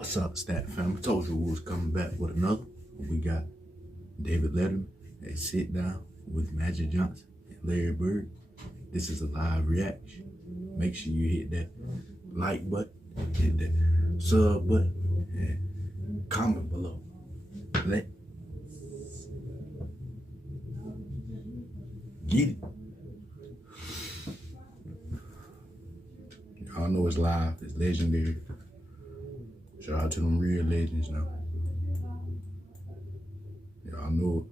What's up, Stat Fam? I told you we was coming back with another. We got David Letterman at Sit Down with Magic Johnson and Larry Bird. This is a live reaction. Make sure you hit that like button, hit that sub button, and comment below. Let's get it. Y'all know it's live, it's legendary. Shout out to them real legends now. Y'all know it.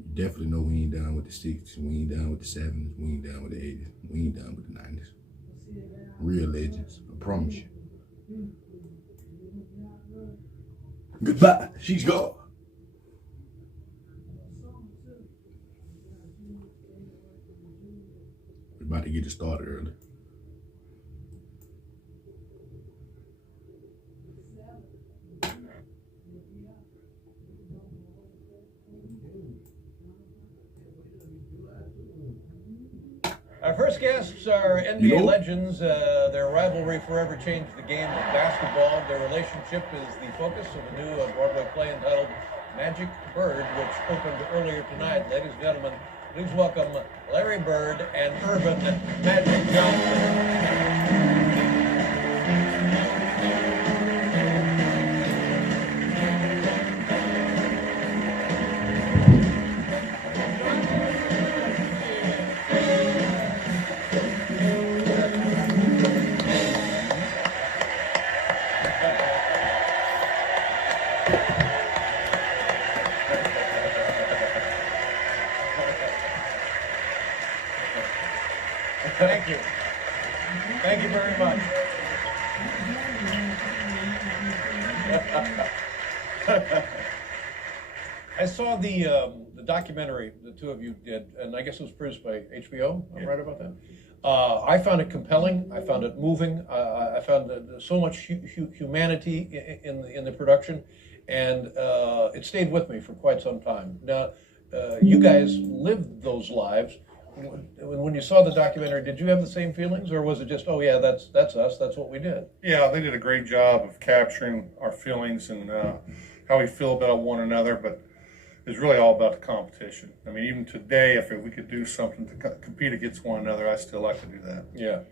You definitely know we ain't down with the 60s, we ain't down with the 70s, we ain't down with the 80s, we ain't down with the 90s. Real legends, I promise you. Goodbye, she's gone. We're about to get it started early. Our first guests are NBA legends. Their rivalry forever changed the game of basketball. Their relationship is the focus of a new Broadway play entitled Magic Bird, which opened earlier tonight. Ladies and gentlemen, please welcome Larry Bird and Urban Magic Johnson. Thank you. Thank you very much. I saw the documentary the two of you did, and I guess it was produced by HBO. I'm right about that. I found it compelling. I found it moving. I found so much humanity in the production, and it stayed with me for quite some time. Now, you guys lived those lives. When you saw the documentary, did you have the same feelings, or was it just, oh yeah, that's us, that's what we did? Yeah, they did a great job of capturing our feelings and how we feel about one another, but it's really all about the competition. I mean, even today, if we could do something to compete against one another, I still like to do that. Yeah.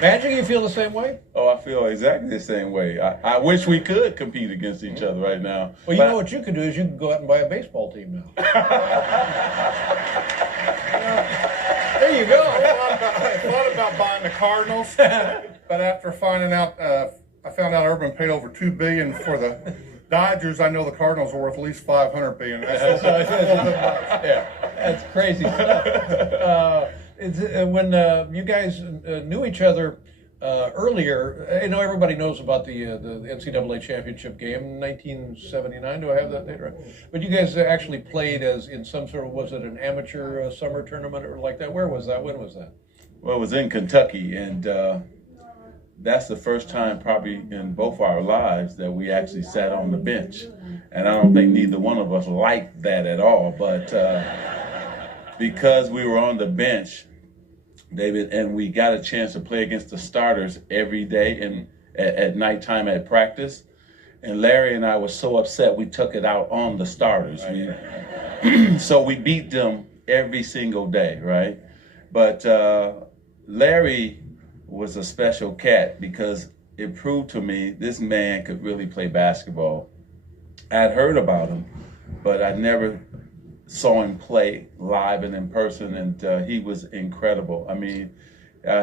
Magic, you feel the same way? Oh, I feel exactly the same way. I wish we could compete against each other right now. Well, you know what you could do is you could go out and buy a baseball team now. There you go. I thought about buying the Cardinals, but after finding out, I found out Urban paid over $2 billion for the Dodgers. I know the Cardinals are worth at least $500 billion. Yeah, that's crazy stuff. When you guys knew each other earlier, I know everybody knows about the NCAA championship game in 1979. Do I have that date right? But you guys actually played as in some sort of, was it an amateur summer tournament or like that? Where was that? When was that? Well, it was in Kentucky, and that's the first time probably in both our lives that we actually sat on the bench. And I don't think neither one of us liked that at all, but because we were on the bench, David, and we got a chance to play against the starters every day and at nighttime at practice. And Larry and I were so upset we took it out on the starters. So we beat them every single day, right? But Larry was a special cat because it proved to me this man could really play basketball. I'd heard about him, but I never saw him play live and in person, and he was incredible. I mean,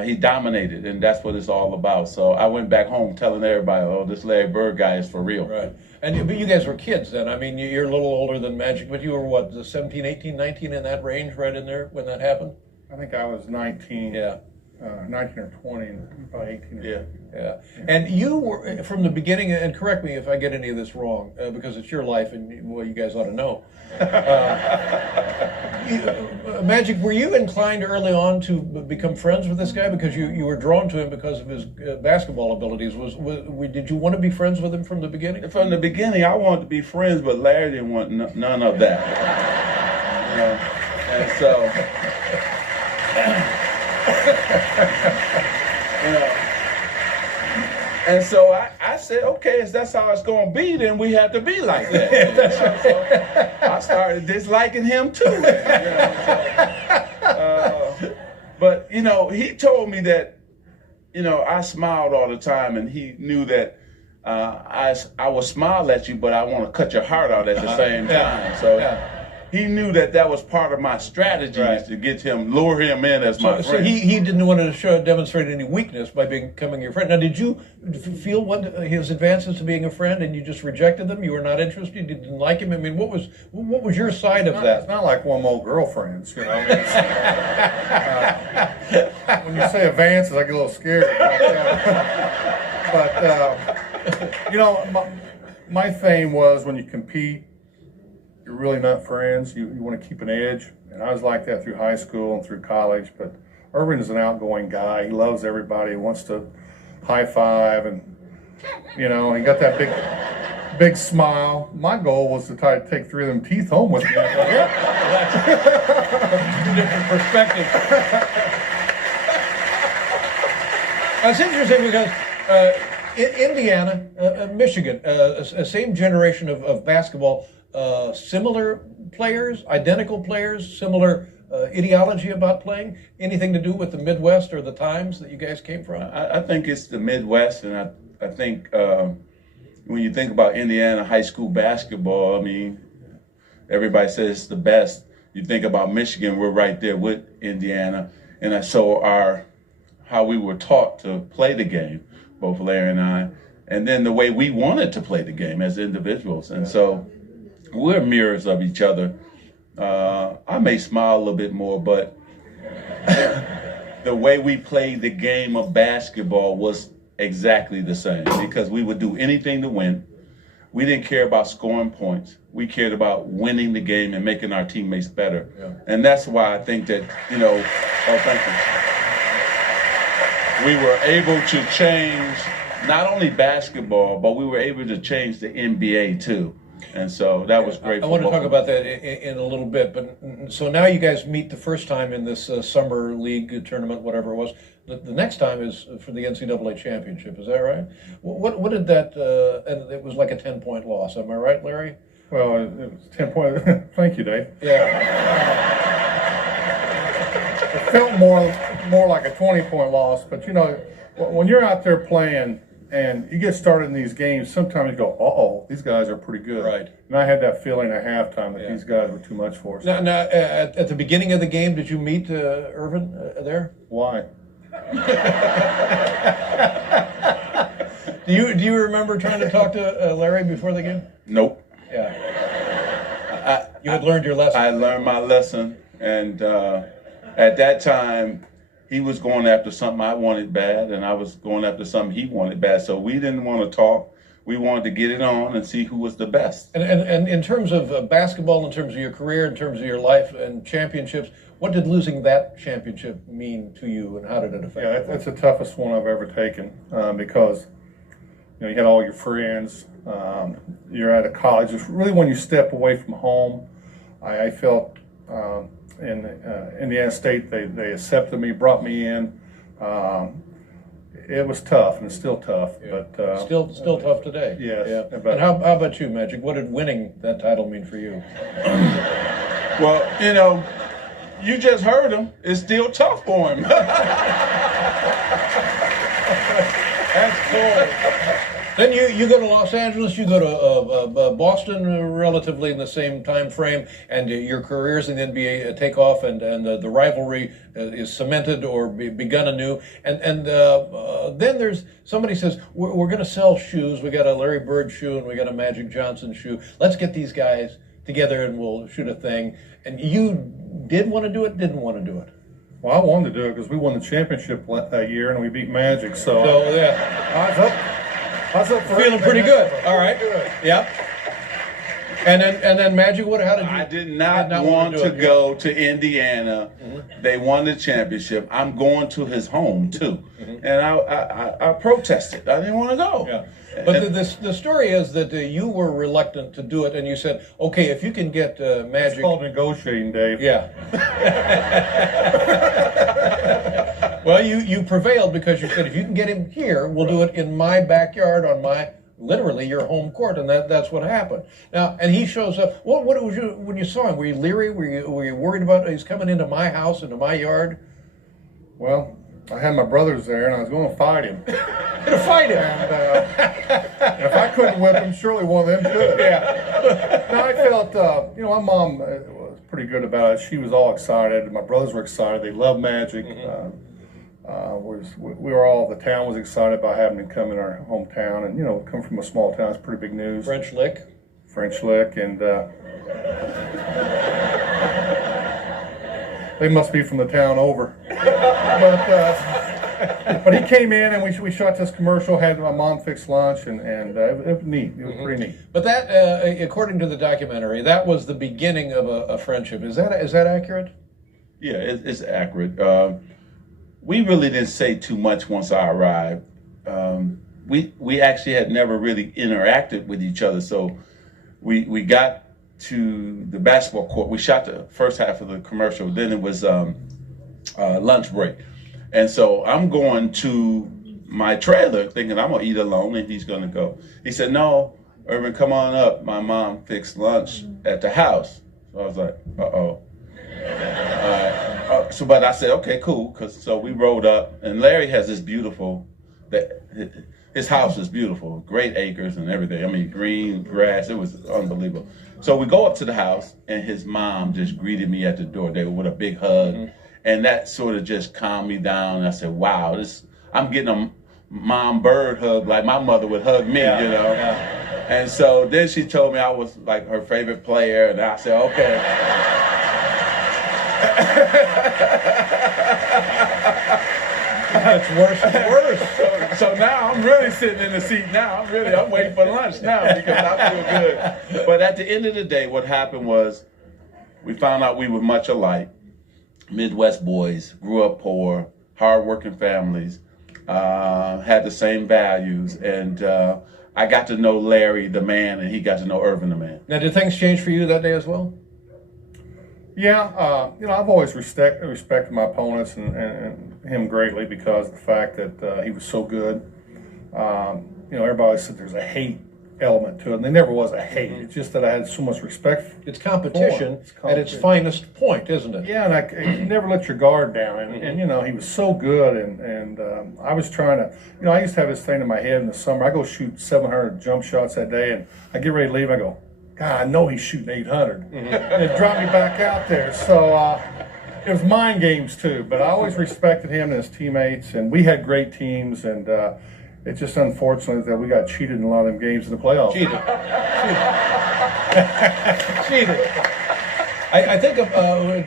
he dominated, and that's what it's all about. So I went back home telling everybody, oh, this Larry Bird guy is for real. Right. But you guys were kids then. I mean, you're a little older than Magic, but you were what, 17, 18, 19 in that range right in there when that happened? I think I was 19. Yeah. 19 or 20, and probably 18. Yeah. Yeah. And you were, from the beginning, and correct me if I get any of this wrong, because it's your life and, well, you guys ought to know. Magic, were you inclined early on to become friends with this guy because you were drawn to him because of his basketball abilities? Did you want to be friends with him from the beginning? From the beginning, I wanted to be friends, but Larry didn't want none of that. You know? And so, you know, and so I said, okay, if that's how it's going to be, then we have to be like that. You know? So I started disliking him too. You know? But, you know, he told me that, you know, I smiled all the time, and he knew that I will smile at you, but I want to cut your heart out at the same time. So he knew that was part of my strategy, is to get him, lure him in as my friend. So he didn't want to demonstrate any weakness by becoming your friend. Now, did you feel his advances to being a friend, and you just rejected them? You were not interested. You didn't like him. I mean, what was your side of that? It's not like one of my old girlfriends, you know. I mean, when you say advances, I get a little scared. But you know, my thing was when you compete, you're really not friends. You want to keep an edge, and I was like that through high school and through college. But Irvin is an outgoing guy. He loves everybody. He wants to high five, and you know, he got that big smile. My goal was to try to take 3 of them teeth home with me. That's two different perspectives. It's interesting because Indiana, Michigan, same generation of basketball. Similar players, identical players, similar ideology about playing? Anything to do with the Midwest or the times that you guys came from? I think it's the Midwest, and I think when you think about Indiana high school basketball, I mean, everybody says it's the best. You think about Michigan, we're right there with Indiana, and so how we were taught to play the game, both Larry and I, and then the way we wanted to play the game as individuals, and so we're mirrors of each other. I may smile a little bit more, but the way we played the game of basketball was exactly the same, because we would do anything to win. We didn't care about scoring points. We cared about winning the game and making our teammates better. Yeah. And that's why I think that, you know, thank you. We were able to change not only basketball, but we were able to change the NBA too. And so that was great. I want to talk about that in a little bit. But so now you guys meet the first time in this summer league tournament, whatever it was. The next time is for the NCAA championship. Is that right? What did that? And it was like a 10-point loss. Am I right, Larry? Well, it was 10 point. Thank you, Dave. Yeah. It felt more like a 20-point loss. But you know, when you're out there playing and you get started in these games, sometimes you go, "Uh-oh, these guys are pretty good." Right. And I had that feeling at halftime that these guys were too much for us. Now at the beginning of the game, did you meet Irvin there? Why? Do you remember trying to talk to Larry before the game? Nope. Yeah. You had learned your lesson. I learned my lesson, and at that time, he was going after something I wanted bad, and I was going after something he wanted bad. So we didn't want to talk. We wanted to get it on and see who was the best. And in terms of basketball, in terms of your career, in terms of your life and championships, what did losing that championship mean to you, and how did it affect you? Yeah, that's the toughest one I've ever taken because you know you had all your friends. You're at a college. It's really when you step away from home. I felt in Indiana State they accepted me, brought me in. It was tough, and it's still tough. Yeah. But still tough today. Yes. Yeah. But and how about you, Magic? What did winning that title mean for you? Well, you know, you just heard him. It's still tough for him. That's cool. Then you go to Los Angeles, you go to Boston, relatively in the same time frame, and your careers in the NBA take off, and the rivalry is cemented or begun anew. And then there's somebody says we're going to sell shoes. We got a Larry Bird shoe and we got a Magic Johnson shoe. Let's get these guys together and we'll shoot a thing. And you did want to do it, didn't want to do it? Well, I wanted to do it because we won the championship that year and we beat Magic. So yeah, I was up for feeling pretty good. All right. Good. Yeah. And then Magic, how did you? I did not want to go to Indiana. They won the championship. I'm going to his home too, and I protested. I didn't want to go. Yeah. But the story is that you were reluctant to do it, and you said, "Okay, if you can get Magic." It's called negotiating, Dave. Yeah. Well, you prevailed because you said, if you can get him here, we'll do it in my backyard on literally your home court, and that's what happened. Now, and he shows up. What was you when you saw him? Were you leery? Were you worried about he's coming into my house, into my yard? Well, I had my brothers there, and I was going to fight him. To fight him. And if I couldn't whip him, surely one of them could. Yeah. Now I felt, my mom was pretty good about it. She was all excited. My brothers were excited. They loved Magic. The town was excited about having him come in our hometown, and come from a small town, it's pretty big news. French Lick, and they must be from the town over. But he came in, and we shot this commercial. Had my mom fix lunch, and it was neat. It was pretty neat. But that, according to the documentary, that was the beginning of a friendship. Is that accurate? Yeah, it's accurate. We really didn't say too much once I arrived. We actually had never really interacted with each other. So we got to the basketball court. We shot the first half of the commercial. Then it was lunch break. And so I'm going to my trailer thinking I'm going to eat alone and he's going to go. He said, "No, Irvin, come on up. My mom fixed lunch at the house." So I was like, uh-oh. But I said, okay, cool. So we rode up, and Larry has this his house is beautiful, great acres and everything. I mean, green grass, it was unbelievable. So we go up to the house, and his mom just greeted me at the door with a big hug, and that sort of just calmed me down. And I said, wow, I'm getting a mom bird hug like my mother would hug me, Yeah. And so then she told me I was like her favorite player, and I said, okay. It's worse and worse. So now I'm really sitting in the seat now. I'm waiting for lunch now because I feel good. But at the end of the day, what happened was we found out we were much alike. Midwest boys, grew up poor, hardworking families, had the same values. And I got to know Larry, the man, and he got to know Irvin, the man. Now, did things change for you that day as well? Yeah, I've always respected my opponents and him greatly because of the fact that he was so good. Everybody always said there's a hate element to it, and there never was a hate. It's just that I had so much respect. It's competition at its finest point, isn't it? Yeah, and you never let your guard down, and he was so good, and I was trying to, I used to have this thing in my head in the summer. I go shoot 700 jump shots that day, and I get ready to leave, I go, God, I know he's shooting 800. And it dropped me back out there. So it was mind games too, but I always respected him and his teammates, and we had great teams, and it's just unfortunate that we got cheated in a lot of them games in the playoffs. Cheated. I think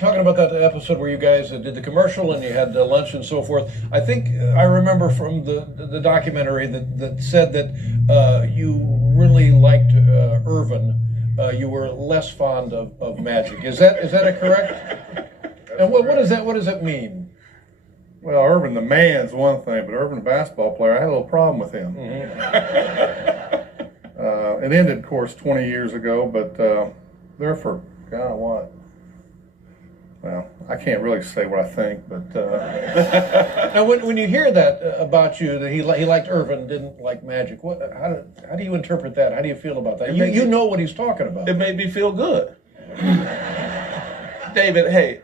talking about that episode where you guys did the commercial and you had lunch and so forth, I think I remember from the documentary that said that you really liked Irvin. You were less fond of Magic. Is that a correct? And what does that mean? Well, Irvin the man's one thing, but Irvin the basketball player, I had a little problem with him. It ended, of course, 20 years ago, but there for, God, what? Well, I can't really say what I think, but... Now, when you hear that about you, that he liked Irvin, didn't like Magic, how do you interpret that? How do you feel about that? You know what he's talking about. It made me feel good. David, hey,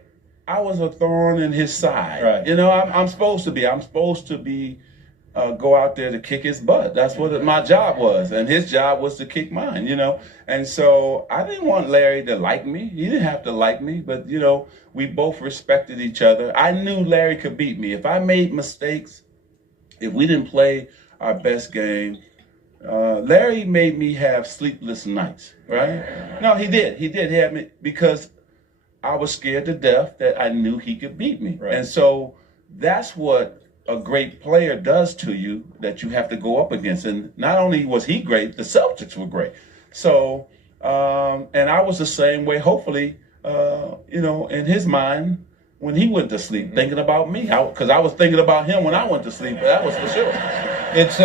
I was a thorn in his side. Right. I'm supposed to be. I'm supposed to be go out there to kick his butt. That's what my job was, and his job was to kick mine. And so I didn't want Larry to like me. He didn't have to like me, but we both respected each other. I knew Larry could beat me if I made mistakes. If we didn't play our best game, Larry made me have sleepless nights. Right? No, he did. He did have me because I was scared to death that I knew he could beat me. Right. And so that's what a great player does to you, that you have to go up against. And not only was he great, the Celtics were great. So, and I was the same way, hopefully, in his mind when he went to sleep, thinking about me. Because I was thinking about him when I went to sleep, that was for sure. It's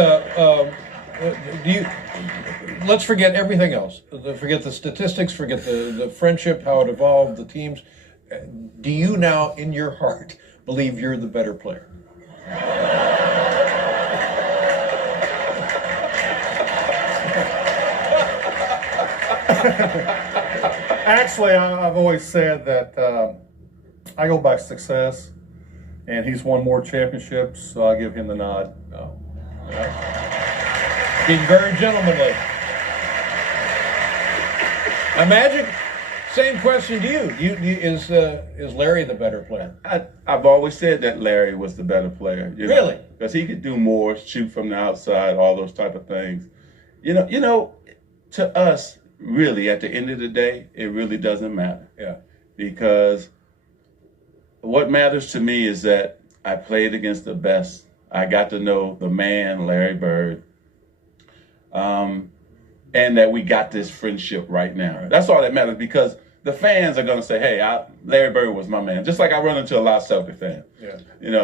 let's forget everything else. Forget the statistics, forget the friendship, how it evolved, the teams. Do you now, in your heart, believe you're the better player? Actually, I've always said that I go by success, and he's won more championships, so I give him the nod. No. Being very gentlemanly. Now, Magic, same question to you. Is Larry the better player? I've always said that Larry was the better player. Really? Because he could do more, shoot from the outside, all those type of things. To us, really, at the end of the day, it really doesn't matter. Yeah. Because what matters to me is that I played against the best. I got to know the man, Larry Bird. And that we got this friendship right now. Right. That's all that matters, because the fans are going to say, hey, Larry Bird was my man. Just like I run into a lot of Celtic fans. Yeah.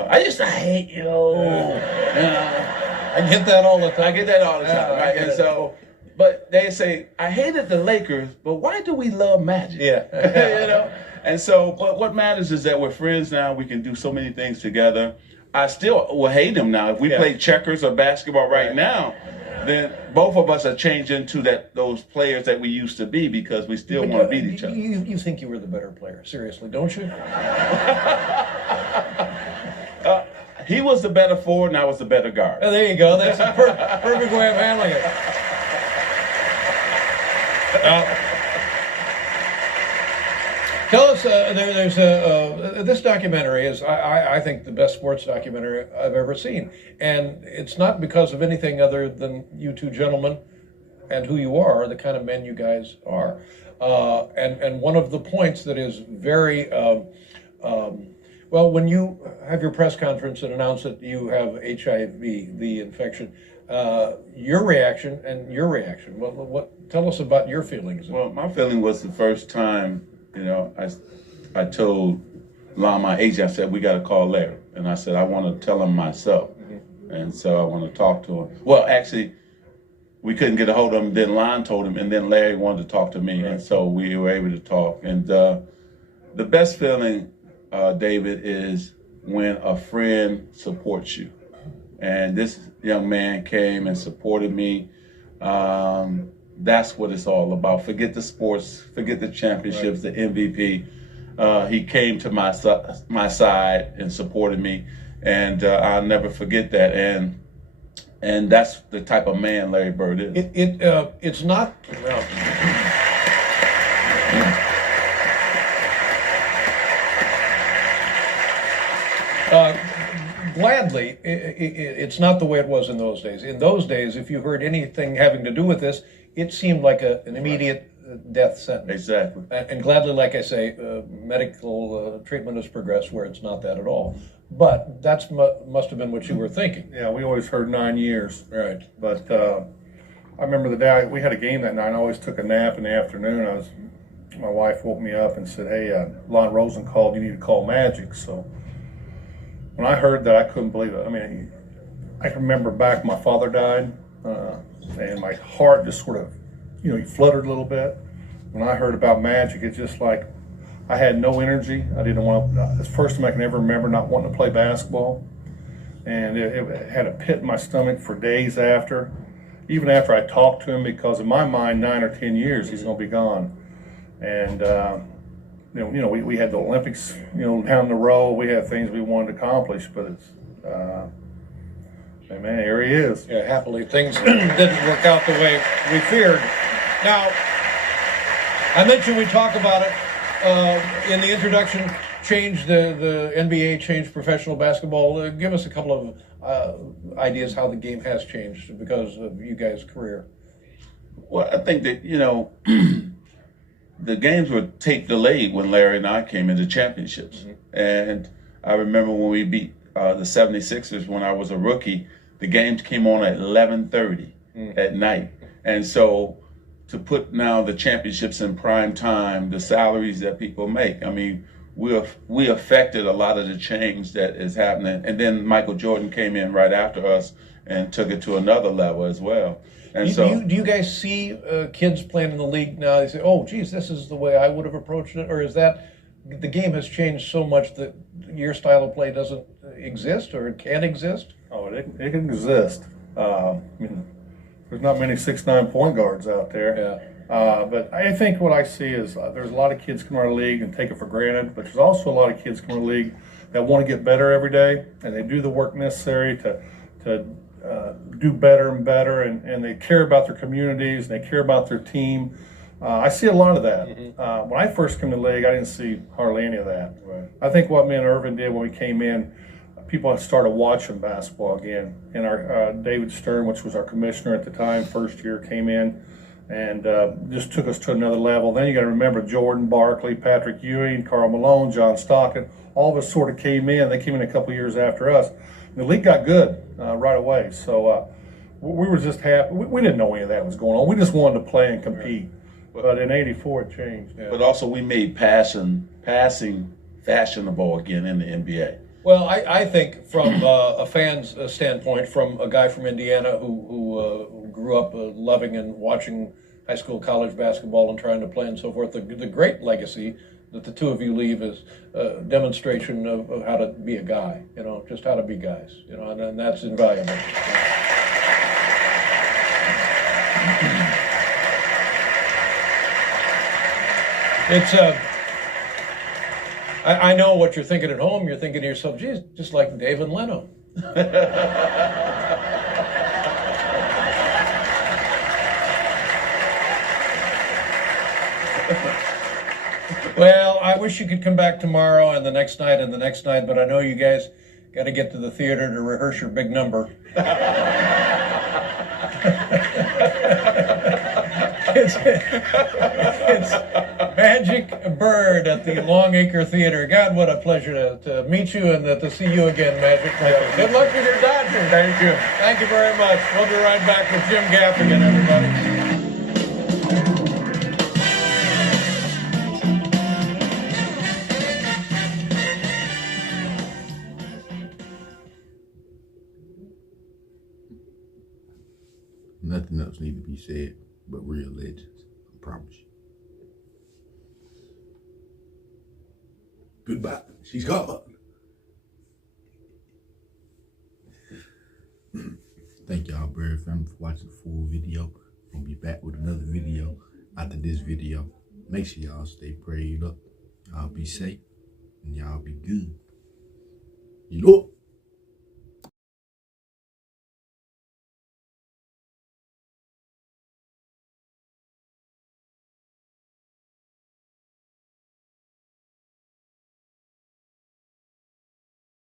I used to hate you. I get that all the time. I get that all the time, Yeah, right? And so, but they say, I hated the Lakers, but why do we love Magic? Yeah. And so, but what matters is that we're friends now. We can do so many things together. I still will hate him now. If we play checkers or basketball right now, then both of us are changing to those players that we used to be, because we still want to beat each other. You think you were the better player, seriously, don't you? He was the better forward, and I was the better guard. Oh, there you go. That's a perfect way of handling it. Tell us, there's this documentary is, I think, the best sports documentary I've ever seen. And it's not because of anything other than you two gentlemen and who you are, the kind of men you guys are. And one of the points that is very, well, when you have your press conference and announce that you have HIV, the infection, your reaction and your reaction, tell us about your feelings. Well, my feeling was the first time, I told Lon, my agent, I said, we got to call Larry. And I said, I want to tell him myself. Mm-hmm. And so I want to talk to him. Well, actually, we couldn't get a hold of him. Then Lon told him, and then Larry wanted to talk to me. Right. And so we were able to talk. And the best feeling, David, is when a friend supports you. And this young man came and supported me. That's what it's all about. Forget the sports, forget the championships, right. The MVP. He came to my side and supported me, and I'll never forget that. And that's the type of man Larry Bird is. It's not. Well, gladly, it's not the way it was in those days. In those days, if you heard anything having to do with this, it seemed like an immediate death sentence. Exactly. And gladly, like I say, medical treatment has progressed where it's not that at all. But that's must have been what you were thinking. Yeah, we always heard 9 years. Right. But I remember the day we had a game that night. I always took a nap in the afternoon. My wife woke me up and said, hey, Lon Rosen called. You need to call Magic. So when I heard that, I couldn't believe it. I mean, I can remember back my father died, and my heart just sort of, he fluttered a little bit. When I heard about Magic, it's just like I had no energy. I didn't want to. It's the first time I can ever remember not wanting to play basketball. And it had a pit in my stomach for days after, even after I talked to him, because in my mind, 9 or 10 years, he's going to be gone. And, we had the Olympics, down the road. We had things we wanted to accomplish, but it's, man, here he is. Yeah, happily things didn't work out the way we feared. Now, I mentioned we talk about it in the introduction. The NBA changed professional basketball. Give us a couple of ideas how the game has changed because of you guys' career. Well, I think that, the games were tape delayed when Larry and I came into championships. And I remember when we beat the 76ers when I was a rookie, the games came on at 11:30 at night. And so to put now the championships in prime time, the salaries that people make, I mean, we affected a lot of the change that is happening. And then Michael Jordan came in right after us and took it to another level as well. And Do you guys see kids playing in the league now? They say, "Oh, geez, this is the way I would have approached it," or is that the game has changed so much that your style of play doesn't exist or it can't exist? Oh, it can exist. I mean, there's not many 6'9" point guards out there. Yeah. But I think what I see is there's a lot of kids come to our league and take it for granted, but there's also a lot of kids come to our league that want to get better every day, and they do the work necessary to do better and better, and they care about their communities, and they care about their team. I see a lot of that. When I first came to the league, I didn't see hardly any of that. Right. I think what me and Irvin did when we came in, people started watching basketball again. And our David Stern, which was our commissioner at the time, first year, came in and just took us to another level. Then you got to remember Jordan, Barkley, Patrick Ewing, Karl Malone, John Stockton, all of us sort of came in. They came in a couple years after us. And the league got good right away. So we were just happy. We didn't know any of that was going on. We just wanted to play and compete. But in '84, it changed. Yeah. But also we made passing fashionable again in the NBA. Well, I think from a fan's standpoint, from a guy from Indiana who grew up loving and watching high school, college basketball and trying to play and so forth, the great legacy that the two of you leave is a demonstration of how to be a guy, just how to be guys, and that's invaluable. It's I know what you're thinking at home. You're thinking to yourself, geez, just like Dave and Leno. Well, I wish you could come back tomorrow and the next night and the next night, but I know you guys got to get to the theater to rehearse your big number. It's Magic Bird at the Longacre Theater. God, what a pleasure to meet you and to see you again, Magic. Good luck with your Dodgers. Thank you. Thank you very much. We'll be right back with Jim Gaffigan, everybody. Nothing else need to be said but real legends. I promise you. Goodbye. She's gone. Thank y'all, Bird family, for watching the full video. We'll be back with another video after this video. Make sure y'all stay prayed up. Y'all be safe and y'all be good. You know.